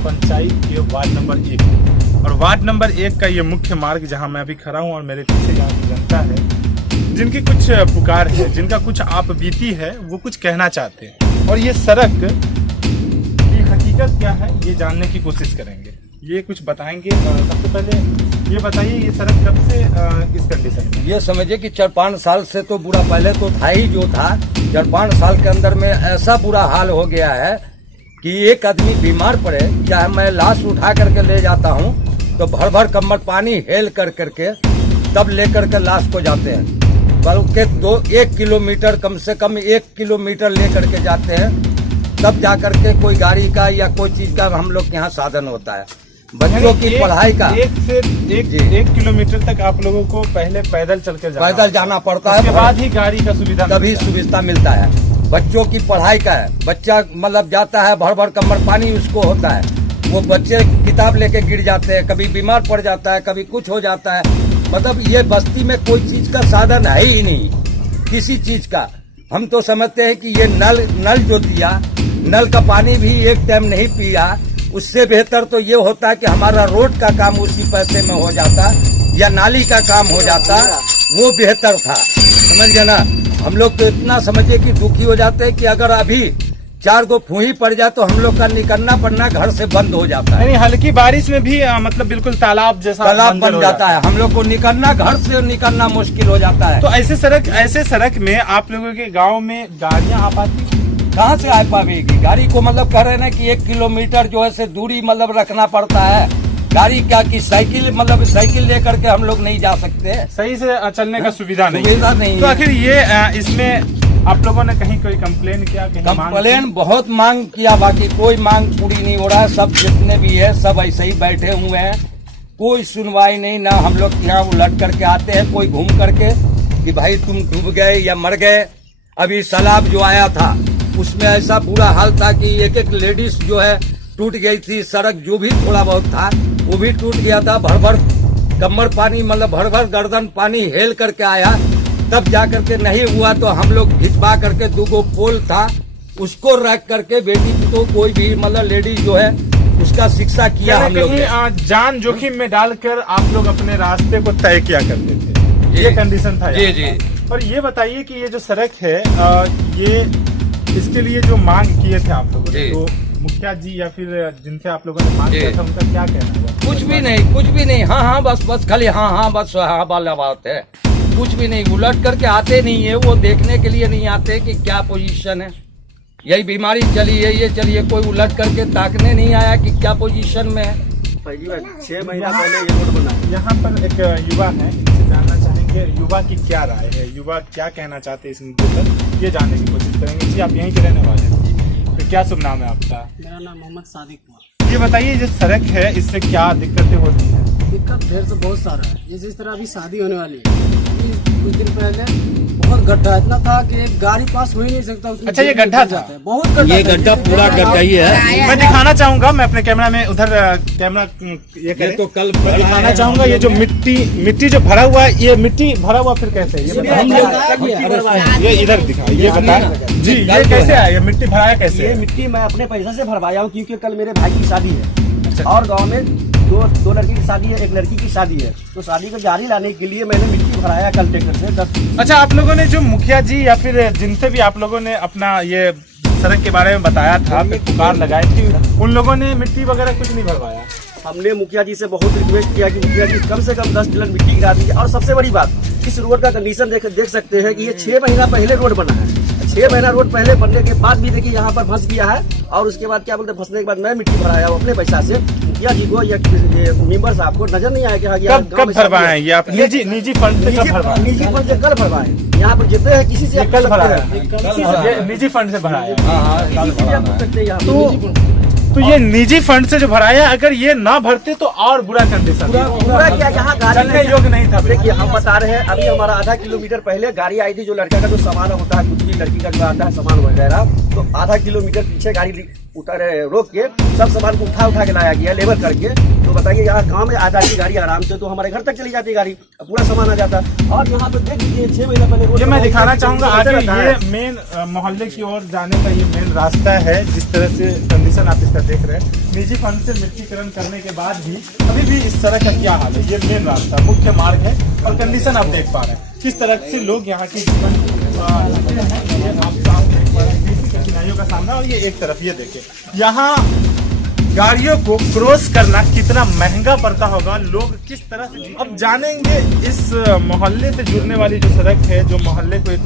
पंचायत के ward number 1 और ward number 1 का ये मुख्य मार्ग जहां मैं अभी खड़ा हूं और मेरे पीछे यहाँ की जनता है जिनकी कुछ पुकार है, जिनका कुछ आप बीती है, वो कुछ कहना चाहते हैं और ये सड़क की हकीकत क्या है ये जानने की कोशिश करेंगे। ये कुछ बताएंगे। सबसे पहले ये बताइए, ये सड़क कब से इस कंडीशन में? ये समझिए कि 4-5 साल से तो बुरा पहले तो था ही, जो था 4-5 साल के अंदर में ऐसा बुरा हाल हो गया है कि एक आदमी बीमार पड़े, चाहे मैं लाश उठा करके ले जाता हूँ तो भर भर कमर पानी हेल कर करके तब लेकर के लाश को जाते हैं, बल्कि 1 किलोमीटर कम से कम 1 किलोमीटर लेकर के जाते हैं, तब जाकर के कोई गाड़ी का या कोई चीज का हम लोग के यहाँ साधन होता है। बच्चों की पढ़ाई का 1 किलोमीटर तक आप लोगों को पहले पैदल चल के जाना पड़ता है, उसके बाद ही गाड़ी का सुविधा तभी सुविधा मिलता है। बच्चों की पढ़ाई का है, बच्चा मतलब जाता है भर भर कमर पानी उसको होता है, वो बच्चे किताब लेके गिर जाते हैं, कभी बीमार पड़ जाता है, कभी कुछ हो जाता है। मतलब ये बस्ती में कोई चीज का साधन है ही नहीं, किसी चीज का। हम तो समझते हैं कि ये नल जो दिया, नल का पानी भी एक टाइम नहीं पिया, उससे बेहतर तो ये होता है कि हमारा रोड का काम उसी पैसे में हो जाता या नाली का काम हो जाता, वो बेहतर था। समझ गए ना? हम लोग तो इतना समझे कि दुखी हो जाते हैं कि अगर अभी 4 गो फूही पड़ जाए तो हम लोग का निकलना पड़ना घर से बंद हो जाता है। हल्की बारिश में भी मतलब बिल्कुल तालाब जैसा तालाब बन जाता है, हम लोग को निकलना, घर से निकलना मुश्किल हो जाता है। तो ऐसे सड़क में आप लोगों के गाँव में गाड़ियाँ आ पाती कहाँ से आ पाएगी? गाड़ी को मतलब कह रहे हैं कि 1 किलोमीटर जो है से दूरी मतलब रखना पड़ता है। गाड़ी क्या की साइकिल, मतलब साइकिल लेकर के हम लोग नहीं जा सकते, सही से चलने का सुविधा नहीं। तो आखिर ये इसमें आप लोगों ने कहीं कोई कंप्लेन किया? कंप्लेन बहुत मांग किया, बाकी कोई मांग पूरी नहीं हो रहा है। सब जितने भी है सब ऐसे ही बैठे हुए हैं, कोई सुनवाई नहीं। ना हम लोग यहाँ उलट करके आते हैं कोई घूम करके कि भाई तुम डूब गए या मर गए। अभी सैलाब जो आया था उसमें ऐसा बुरा हाल था कि एक लेडीज जो है टूट गई थी, सड़क जो भी थोड़ा बहुत था वो भी टूट गया था। भर भर कमर पानी, मतलब भर भर गर्दन पानी हेल करके आया, तब जा करके नहीं हुआ तो हम लोग खिंचवा करके 2 गो पोल था उसको रख करके बेटी को कोई भी मतलब लेडीज जो है उसका शिक्षा किया। हम लोग जान जोखिम में डालकर आप लोग अपने रास्ते को तय किया करते थे, ये कंडीशन था। जी। और ये बताइए कि ये जो सड़क है ये इसके लिए जो मांग किए थे आप लोगों ने, तो मुखिया जी या फिर जिनसे आप लोगों ने मांग किया था उनका क्या कहना हुआ? कुछ भी नहीं। हाँ बस खाली हाँ बस हाँ वाला बात है, कुछ भी नहीं। उलट करके आते नहीं है, वो देखने के लिए नहीं आते कि क्या पोजीशन है। यही बीमारी चली है, ये चलिए, कोई उलट करके ताकने नहीं आया कि क्या पोजीशन में है। 6 महीना पहले ये रोड बना। यहाँ पर एक युवा है, इनसे जानना चाहेंगे युवा की क्या राय है, युवा क्या कहना चाहते हैं इस मुद्दे पर, ये जानने की कोशिश करेंगे। जी आप यहीं के रहने वाले हैं, तो क्या शुभ नाम है आपका? मेरा नाम मोहम्मद सादिक कुमार। ये बताइए जो सड़क है इससे क्या दिक्कतें होती हैं? दिक्कत ढेर से बहुत सारा है। जैसे इस तरह अभी शादी होने वाली है, कुछ दिन पहले बहुत गड्ढा इतना था कि एक गाड़ी पास हो ही नहीं सकता। अच्छा ये गड्ढा था? बहुत गड्ढा, ये गड्ढा पूरा गड्ढा ही है। मैं दिखाना चाहूंगा, मैं अपने कैमरा में उधर कैमरा ये तो कल दिखाना चाहूंगा। ये जो मिट्टी जो भरा हुआ है, ये मिट्टी भरा हुआ फिर कैसे? ये इधर दिखा, ये बता जी, ये कैसे आया? ये मिट्टी भराया कैसे? ये मिट्टी मैं अपने पैसे से भरवाया हूँ, क्योंकि कल मेरे भाई की शादी है और गाँव में दो लड़की की शादी है, एक लड़की की शादी है, तो शादी को जारी लाने के लिए मैंने मिट्टी भराया कल ट्रैक्टर से 10। अच्छा, आप लोगों ने जो मुखिया जी या फिर जिनसे भी आप लोगों ने अपना ये सड़क के बारे में बताया था, पुकार लगाई थी, उन लोगों ने मिट्टी वगैरह कुछ नहीं भरवाया? हमने मुखिया जी से बहुत रिक्वेस्ट किया कि मुखिया जी कम से कम 10 टिलर मिट्टी गिरा दीजिए। और सबसे बड़ी बात, इस रोड का कंडीशन देख सकते हैं कि ये 6 महीना पहले रोड बना है। 6 महीना रोड पहले बनने के बाद भी देखिए यहाँ पर फंस गया है। और उसके बाद क्या बोलते, फंसने के बाद मैं मिट्टी भराया हूँ अपने पैसा से। मुखिया जी को या मेंबर साहब को नजर नहीं आया कि कब भरवाए? ये आप निजी फंड से कल भरवाए। यहाँ पर जितने हैं किसी से कल भराया, निजी फंड से भराया। तो ये निजी फंड से जो भराया, अगर ये ना भरते तो और बुरा कंडीशन, पूरा क्या यहाँ चलने योग्य नहीं था। देखिए हम बता रहे हैं, अभी हमारा आधा किलोमीटर पहले गाड़ी आई थी, जो लड़का का जो सामान होता है, कुछ भी लड़की का जो आता है सामान वगैरह, तो आधा किलोमीटर पीछे गाड़ी उतर रोक के सब सामान को उठा के लाया गया लेबर करके। तो बताइए यहाँ गांव में आ जाती गाड़ी आराम से, तो हमारे घर तक चली जाती गाड़ी, पूरा सामान आ जाता। और यहाँ पे देख लीजिए 6 महीना पहले ये मैं दिखाना चाहूंगा आगे, ये मेन मोहल्ले की ओर जाने का ये मेन रास्ता है। जिस तरह से कंडीशन आप इसका देख रहे हैं, निजी फंड से मिट्टीकरण करने के बाद भी अभी भी इस तरह का क्या हाल है। ये मेन रास्ता मुख्य मार्ग है और कंडीशन आप देख पा रहे हैं किस तरह से लोग यहाँ के जीवन जीते हैं। ये आप साफ देख पा रहे हैं कठिनाइयों का सामना। और ये एक तरफ ये देखिए, यहाँ गाड़ियों को क्रॉस करना कितना महंगा पड़ता होगा, लोग किस तरह से। अब जानेंगे इस मोहल्ले से जुड़ने वाली जो सड़क है, जो मोहल्ले को एक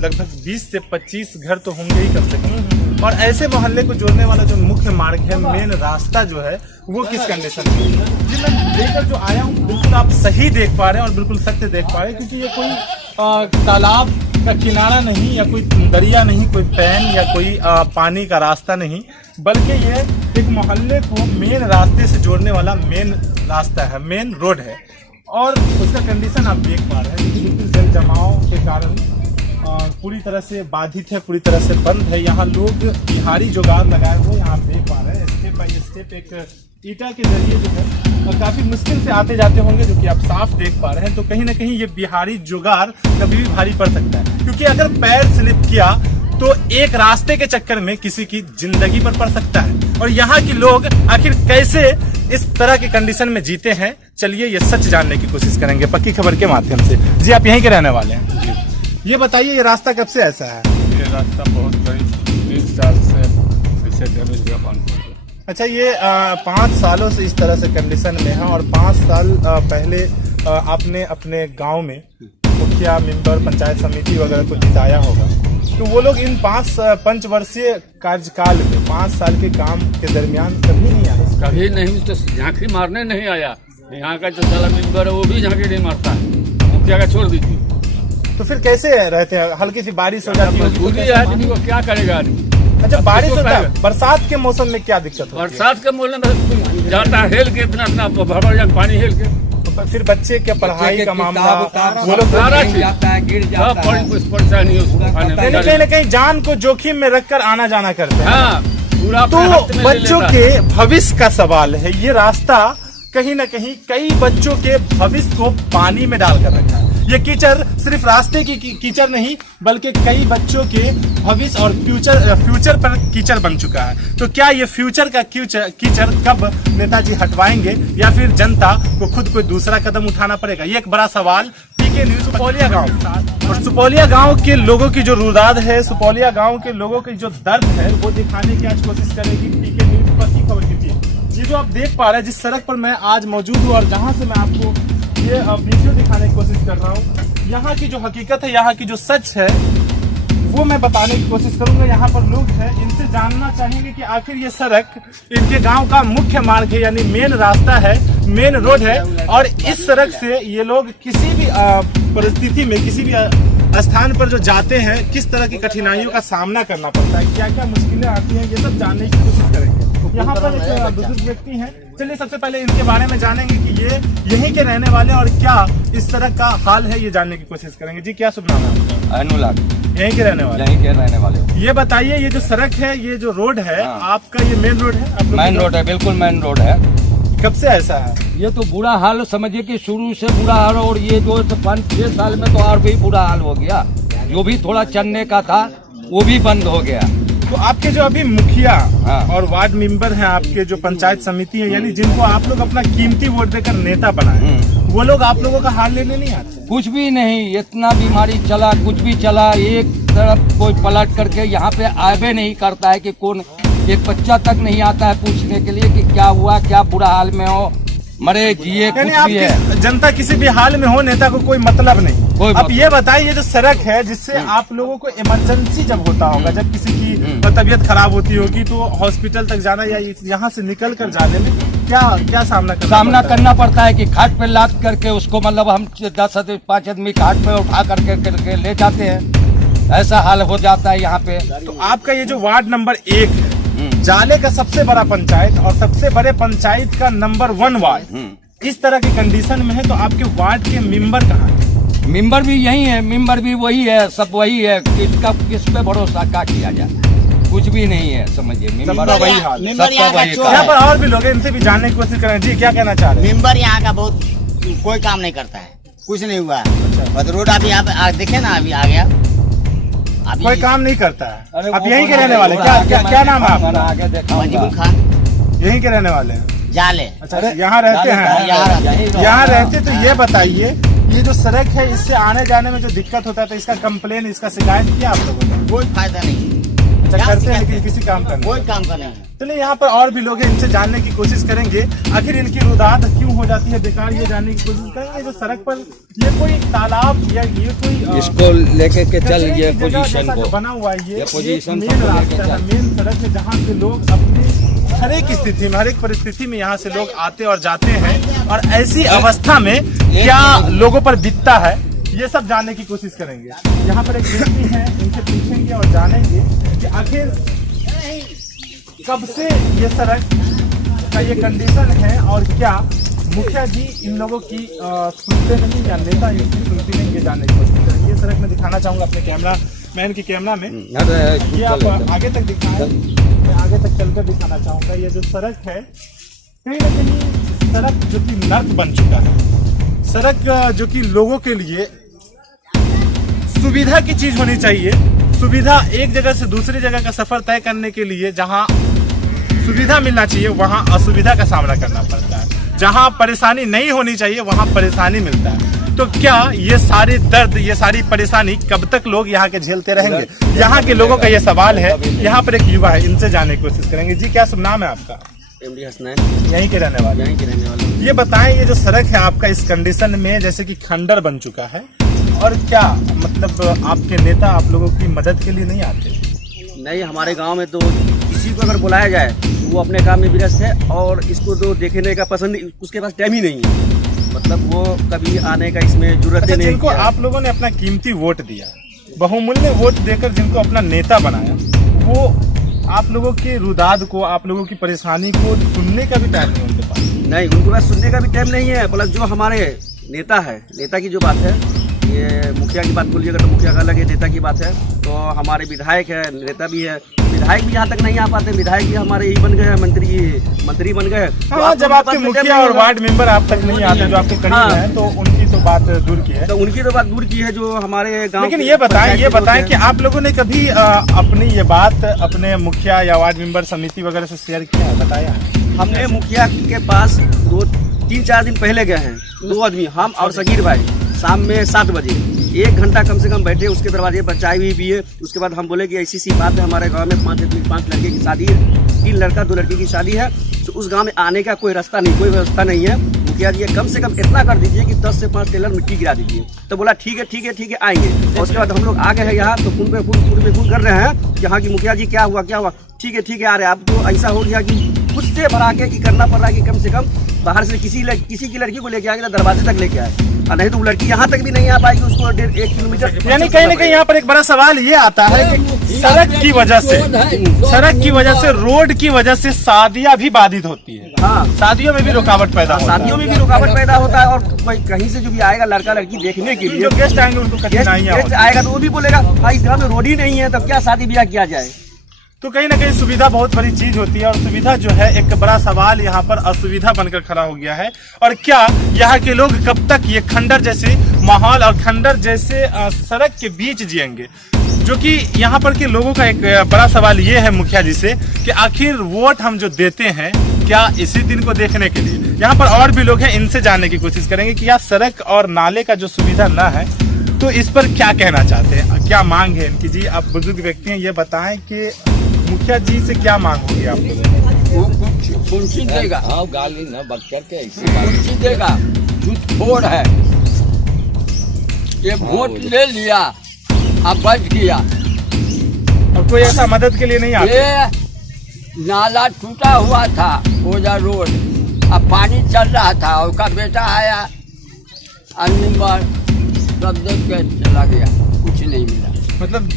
लगभग 20 से 25 घर तो होंगे ही कम से कम, और ऐसे मोहल्ले को जोड़ने वाला जो मुख्य मार्ग है, मेन रास्ता जो है वो किस कंडीशन में है। जी मैं लेकर जो आया हूँ बिल्कुल आप सही देख पा रहे हैं और बिल्कुल सत्य देख पा रहे हैं, क्योंकि ये कोई तालाब का किनारा नहीं या कोई दरिया नहीं, कोई पैन या कोई पानी का रास्ता नहीं, बल्कि ये एक मोहल्ले को मेन रास्ते से जोड़ने वाला मेन रास्ता है, मेन रोड है। और उसका कंडीशन आप देख पा रहे हैं, बिल्कुल जल जमाव के कारण पूरी तरह से बाधित है, पूरी तरह से बंद है। यहाँ लोग बिहारी जुगाड़ लगाए हुए यहाँ देख पा रहे हैं, स्टेप बाई स्टेप एक ईटा के जरिए जो है काफी मुश्किल से आते जाते होंगे, जो कि आप साफ देख पा रहे हैं। तो कहीं ना कहीं ये बिहारी जुगाड़ कभी भी भारी पड़ सकता है, क्योंकि अगर पैर स्लिप किया तो एक रास्ते के चक्कर में किसी की जिंदगी पर पड़ सकता है। और यहाँ के लोग आखिर कैसे इस तरह के कंडीशन में जीते हैं, चलिए ये सच जानने की कोशिश करेंगे पक्की खबर के माध्यम से। जी आप यहीं के रहने वाले हैं जी, ये बताइए ये रास्ता कब से ऐसा है? ये रास्ता बहुत करीब 20 साल से ऐसे डैमेज हुआ बंद। अच्छा, ये 5 सालों से इस तरह से कंडीशन में है। और 5 साल पहले आपने अपने गांव में मुखिया, मेंबर, पंचायत समिति वगैरह को जिताया होगा, तो वो लोग इन 5 पंचवर्षीय कार्यकाल में 5 साल के काम के दरमियान कभी नहीं आए? कभी नहीं, तो झांकी मारने नहीं आया। यहाँ का जो साला मेंबर है वो भी झांकी नहीं मारता है, मुखिया का छोड़ दीजिए। तो फिर कैसे रहते हैं? हल्की सी बारिश हो जाती है, मजबूरी है आदमी को, क्या करेगा आदमी। अच्छा, बारिश होता है, बरसात के मौसम में क्या दिक्कत होती है? बरसात के मौसम में जाता है हेल के, इतना भर पानी हेल के, तो फिर बच्चे के पढ़ाई का मामला, वो लोग जाता है, गिर जाता है, कुछ परेशानी है उसको खाने में। कहीं न कहीं जान को जोखिम में रखकर आना जाना करते हैं। हाँ, पूरा तो बच्चों के भविष्य का सवाल है। ये रास्ता कहीं न कहीं कई बच्चों के भविष्य को पानी में डालकर रखा है। ये कीचड़ सिर्फ रास्ते की कीचड़ नहीं, बल्कि कई बच्चों के भविष्य और फ्यूचर पर कीचड़ बन चुका है। तो क्या ये फ्यूचर का कीचड़ कब नेताजी हटवाएंगे, या फिर जनता को खुद कोई दूसरा कदम उठाना पड़ेगा? ये एक बड़ा सवाल। पीके न्यूज सुपौलिया गांव, और सुपौलिया गांव के लोगों की जो रुदाद है, सुपौलिया गांव के लोगों की जो दर्द है, वो दिखाने की आज कोशिश करेगी पीके न्यूज पक्की खबर की टीम। ये जो आप देख पा रहे हैं, जिस सड़क पर मैं आज मौजूद हूँ और जहाँ से मैं आपको ये वीडियो दिखाने की कोशिश कर रहा हूँ, यहाँ की जो हकीकत है, यहाँ की जो सच है, वो मैं बताने की कोशिश करूंगा। यहाँ पर लोग हैं, इनसे जानना चाहेंगे कि आखिर ये सड़क इनके गांव का मुख्य मार्ग है, यानी मेन रास्ता है, मेन रोड है। और इस सड़क से ये लोग किसी भी परिस्थिति में, किसी भी स्थान पर जो जाते हैं, किस तरह की कठिनाइयों का सामना करना पड़ता है, क्या क्या मुश्किलें आती हैं, ये सब जानने की कोशिश करेंगे। यहाँ पर एक बुजुर्ग व्यक्ति हैं, चलिए सबसे पहले इनके बारे में जानेंगे कि ये यहीं के रहने वाले और क्या इस तरह का हाल है, ये जानने की कोशिश करेंगे। जी क्या शुभ नाम है आपका? अनुराग, यहीं के रहने वाले? यहीं के रहने वाले। ये बताइए, ये जो सड़क है, ये जो रोड है, आपका ये मेन रोड है? मेन रोड है, बिल्कुल मेन रोड है। कब से ऐसा है? ये तो बुरा हाल समझिए कि शुरू से बुरा हाल, और ये जो 5-6 साल में तो और भी बुरा हाल हो गया। जो भी थोड़ा चलने का था वो भी बंद हो गया। तो आपके जो अभी मुखिया और वार्ड मेंबर हैं, आपके जो पंचायत समिति है, यानी जिनको आप लोग अपना कीमती वोट देकर नेता बनाए, वो लोग आप लोगों का हाल लेने नहीं आते? कुछ भी नहीं, इतना बीमारी चला, कुछ भी चला, एक तरफ कोई पलट करके यहाँ पे आवे नहीं करता है कि कौन, एक बच्चा तक नहीं आता है पूछने के लिए कि क्या हुआ, क्या बुरा हाल में हो, मरे जिए, कुछ भी है। जनता किसी भी हाल में हो, नेता को कोई मतलब नहीं। अब ये बताइए, ये जो सड़क है, जिससे आप लोगों को इमरजेंसी जब होता होगा, जब किसी की तबीयत खराब होती होगी, तो हॉस्पिटल तक जाना या यहाँ से निकल कर जाने में क्या सामना करना पड़ता है कि खाट पे लाद करके उसको, मतलब हम 10-5 आदमी खाट पे उठा करके ले जाते हैं, ऐसा हाल हो जाता है यहाँ पे। तो आपका ये जो वार्ड नंबर 1 है, जाले का सबसे बड़ा पंचायत और सबसे बड़े पंचायत का नंबर 1 वार्ड, इस तरह की कंडीशन में है, तो आपके वार्ड के मेंबर कहाँ है? मेंबर भी यही है, मेंबर भी वही है, सब वही है। किस पे भरोसा क्या किया जाए? कुछ भी नहीं है, समझिए। सबका वही हाल है। मेंबर यहाँ का चोर यहाँ पर है। और भी लोग हैं, इनसे भी जानने की कोशिश करें। जी, क्या कहना चाह रहे हैं? मेंबर यहाँ का बहुत कोई काम नहीं करता है, कुछ नहीं हुआ है। और रोड अभी आप देखे ना, अभी आ गया, अभी कोई काम नहीं करता है। अरे आप वो यहीं के बोला रहने वाले? है, क्या आगे क्या मैं क्या नाम है दिखाऊंगा, आपका? आगे दिखाऊंगा। मजीबुल खान यहीं के रहने वाले हैं? जाले। अच्छा, यहाँ रहते हैं? यहाँ रहते तो ये बताइए, ये जो सड़क है इससे आने जाने में जो दिक्कत होता है, तो इसका कंप्लेन, इसका शिकायत किया आप लोगों ने? कोई फायदा नहीं, अच्छा, क्या करते हैं शिकायत लेकिन है? किसी काम का नहीं। कोई काम का नहीं है। चलिए, यहाँ पर और भी लोग हैं, इनसे जानने की कोशिश करेंगे आखिर इनकी रुदाद क्यों हो जाती है बेकार, ये जानने की कोशिश करेंगे। जो सड़क पर ये कोई तालाब या ये कोई इसको लेके के चल, कचरे ये की जगह पोजीशन जैसा जो को बना हुआ है, ये पोजीशन मेन सबको लेके रास्ता है, चल। मेन सड़क है, जहाँ से लोग अपनी हर एक स्थिति में, हर एक परिस्थिति में यहाँ से लोग आते और जाते हैं। और ऐसी अवस्था में क्या लोगों पर बीतता है, ये सब जानने की कोशिश करेंगे। यहाँ पर एक व्यक्ति है, इनसे पूछेंगे और जानेंगे कि आखिर कब से ये सड़क का ये कंडीशन है, और क्या मुखिया जी इन लोगों की सुनते नहीं या नेता इनकी सुनती नहीं, ये जानने की कोशिश करेंगे। ये सड़क मैं दिखाना चाहूंगा अपने कैमरा मैन की कैमरा में। ये आप आगे तक दिखाएं, मैं आगे तक चलकर दिखाना चाहूंगा। ये जो सड़क है, कहीं ना कहीं सड़क जो कि नर्क बन चुका है, सड़क जो कि लोगों के लिए सुविधा की चीज होनी चाहिए। सुविधा, एक जगह से दूसरी जगह का सफर तय करने के लिए जहां सुविधा मिलना चाहिए वहां असुविधा का सामना करना पड़ता है। जहां परेशानी नहीं होनी चाहिए वहां परेशानी मिलता है। तो क्या ये सारे दर्द, ये सारी परेशानी कब तक लोग यहाँ के झेलते रहेंगे? यहाँ के लोगों का ये सवाल है। यहाँ पर एक युवा है, इनसे जानने की कोशिश करेंगे। जी, क्या शुभ नाम है आपका? एमडी हसनैन, यहीं के रहने वाले? यहीं के रहने वाले हैं। ये बताएं, ये जो सड़क है आपका इस कंडीशन में जैसे कि खंडर बन चुका है, और क्या मतलब आपके नेता आप लोगों की मदद के लिए नहीं आते? नहीं, हमारे गांव में तो किसी को अगर बुलाया जाए वो अपने काम में व्यस्त है, और इसको तो देखने का पसंद, उसके पास टाइम ही नहीं है। मतलब वो कभी आने का इसमें जरूरत अच्छा, नहीं। जिनको आप लोगों ने अपना कीमती वोट दिया, बहुमूल्य वोट देकर जिनको अपना नेता बनाया, वो आप लोगों के रुदाद को, आप लोगों की परेशानी को सुनने का भी टाइम नहीं उनके पास? नहीं, उनको पास सुनने का भी टाइम नहीं है। प्लस जो हमारे नेता है, नेता की जो बात है, ये मुखिया की बात बोलिएगा तो मुखिया का अलग है, नेता की बात है तो हमारे विधायक है, नेता भी है। विधायक भी यहाँ तक नहीं आ पाते, विधायक भी हमारे ही बन गए हैं, मंत्री बन गए। हाँ, जब आपके मुखिया और वार्ड मेंबर आप तक नहीं आते, जो आपके करीब हाँ। हैं, तो उनकी तो बात दूर की है। तो उनकी तो बात दूर की है जो हमारे गांव। लेकिन ये बताएं कि आप लोगों ने कभी अपनी ये बात अपने मुखिया या वार्ड मेंबर समिति वगैरह से शेयर किया है, बताया? हमने मुखिया के पास 3-4 दिन पहले गए हैं, 2 आदमी, हम और सगीर भाई, शाम में 7 बजे 1 घंटा कम से कम बैठे, उसके दरवाजे पर चाय भी पिए। उसके बाद हम बोले कि ऐसी सी बात है, हमारे गांव में 5 लड़के की शादी है, 3 लड़का 2 लड़की की शादी है, तो उस गांव में आने का कोई रास्ता नहीं, कोई व्यवस्था नहीं है। मुखिया जी कम से कम इतना कर दीजिए कि 10 से 5 टेलर मिट्टी गिरा दीजिए। तो बोला ठीक है आएंगे। और उसके बाद हम लोग आ गए हैं यहाँ, तो फोन पे फोन कर रहे हैं कि हाँ कि मुखिया जी क्या हुआ, ठीक है आ रहे। अब तो ऐसा हो गया कि खुद से भरा के करना पड़ रहा है कि कम से कम बाहर से किसी की लड़की को लेके आएगा, दरवाजे तक लेके आए, और नहीं तो वो लड़की यहाँ तक भी नहीं आ पाएगी, उसको 1 किलोमीटर। यानी कहीं ना कहीं यहाँ पर एक बड़ा सवाल ये आता है कि सड़क की वजह से रोड की वजह से शादियां भी बाधित होती है। हाँ, शादियों में भी रुकावट पैदा होता है। शादियों में भी रुकावट पैदा होता है। और कोई कहीं से जो भी आएगा लड़का लड़की देखने के लिए, जो गेस्ट आएंगे उनको कठिनाइयां गेस्ट होती हैं। आएगा तो वो भी बोलेगा भाई इस गाँव में रोड ही नहीं है, तब क्या शादी ब्याह किया जाए। तो कहीं ना कहीं सुविधा बहुत बड़ी चीज होती है, और सुविधा जो है एक बड़ा सवाल यहाँ पर असुविधा बनकर खड़ा हो गया है। और क्या यहाँ के लोग कब तक ये खंडर जैसे माहौल और खंडर जैसे सड़क के बीच जिएंगे? जो कि यहाँ पर के लोगों का एक बड़ा सवाल ये है मुखिया जी से कि आखिर वोट हम जो देते हैं क्या इसी दिन को देखने के लिए? यहाँ पर और भी लोग हैं, इनसे जानने की कोशिश करेंगे कि यहाँ सड़क और नाले का जो सुविधा ना है, तो इस पर क्या कहना चाहते हैं, क्या मांग है इनकी? जी, आप बुजुर्ग व्यक्ति हैं, ये बताएं कि मुखिया जी से क्या मांग होगी आप लोगों की? वो कुछ कुंची देगा। हाँ, गाली न बक करके ऐसी कुंची देगा, झूठखोर है। ये वोट ले लिया, अब बच गया। और कोई ऐसा मदद के लिए नहीं आता? ये नाला टूटा हुआ था, ओजा रोड, अब पानी चल रहा था, उसका बेटा आया, अनिवार सब देख के चला गया, कुछ नहीं मिला। मतलब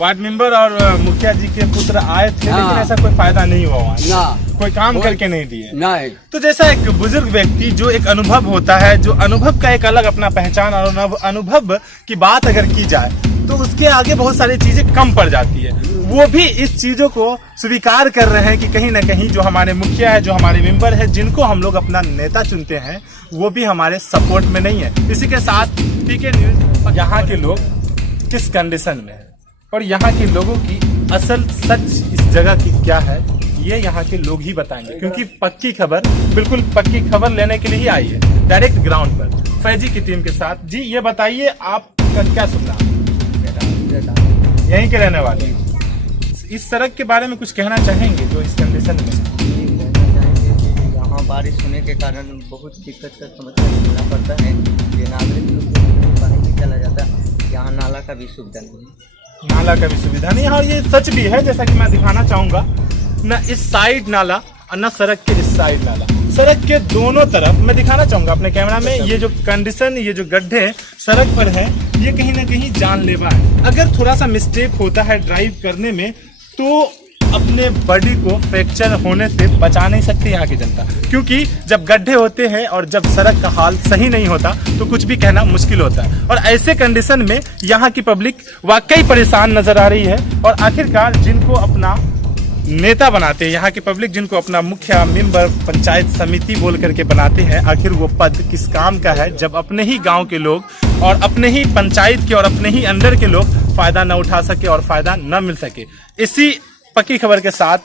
वार्ड मेंबर और मुखिया जी के पुत्र आए थे, हाँ। लेकिन ऐसा कोई फायदा नहीं हुआ वहाँ, ना कोई काम करके नहीं दिए। नहीं। तो जैसा एक बुजुर्ग व्यक्ति, जो एक अनुभव होता है, जो अनुभव का एक अलग अपना पहचान, और अनुभव की बात अगर की जाए तो उसके आगे बहुत सारी चीजें कम पड़ जाती है। वो भी इस चीजों को स्वीकार कर रहे हैं कि कहीं ना कहीं जो हमारे मुखिया है, जो हमारे मेंबर है, जिनको हम लोग अपना नेता चुनते हैं, वो भी हमारे सपोर्ट में नहीं है। इसी के साथ पीके न्यूज यहाँ के लोग किस कंडीशन में है और यहाँ के लोगों की असल सच इस जगह की क्या है, ये यहाँ के लोग ही बताएंगे, क्योंकि पक्की खबर, बिल्कुल पक्की खबर लेने के लिए ही आई है डायरेक्ट ग्राउंड पर फैजी की टीम के साथ। जी ये बताइए, आपका क्या सुनना, यहीं के रहने वाले, इस सड़क के बारे में कुछ कहना चाहेंगे जो इस कंडीशन में? यहाँ बारिश होने के कारण बहुत दिक्कत का समस्या झेलना पड़ता है। ये नागरिक लोग पानी भी चला जाता है, यहाँ नाला का भी सुविधा नहीं है। नाला का भी सुविधा नहीं है और ये सच भी है, जैसा कि मैं दिखाना चाहूंगा न इस साइड नाला और न सड़क के इस साइड नाला, सड़क के दोनों तरफ मैं दिखाना चाहूंगा अपने कैमरा में। ये जो कंडीशन, ये जो गड्ढे सड़क पर है, ये कहीं ना कहीं जानलेवा है। अगर थोड़ा सा मिस्टेक होता है ड्राइव करने में तो अपने बॉडी को फ्रैक्चर होने से बचा नहीं सकती यहाँ की जनता, क्योंकि जब गड्ढे होते हैं और जब सड़क का हाल सही नहीं होता तो कुछ भी कहना मुश्किल होता है। और ऐसे कंडीशन में यहाँ की पब्लिक वाकई परेशान नजर आ रही है। और आखिरकार जिनको अपना नेता बनाते हैं, यहाँ की पब्लिक जिनको अपना मुखिया, मेंबर, पंचायत समिति बोल करके बनाते हैं, आखिर वो पद किस काम का है जब अपने ही गांव के लोग और अपने ही पंचायत के और अपने ही अंदर के लोग फायदा न उठा सके और फायदा न मिल सके। इसी पक्की खबर के साथ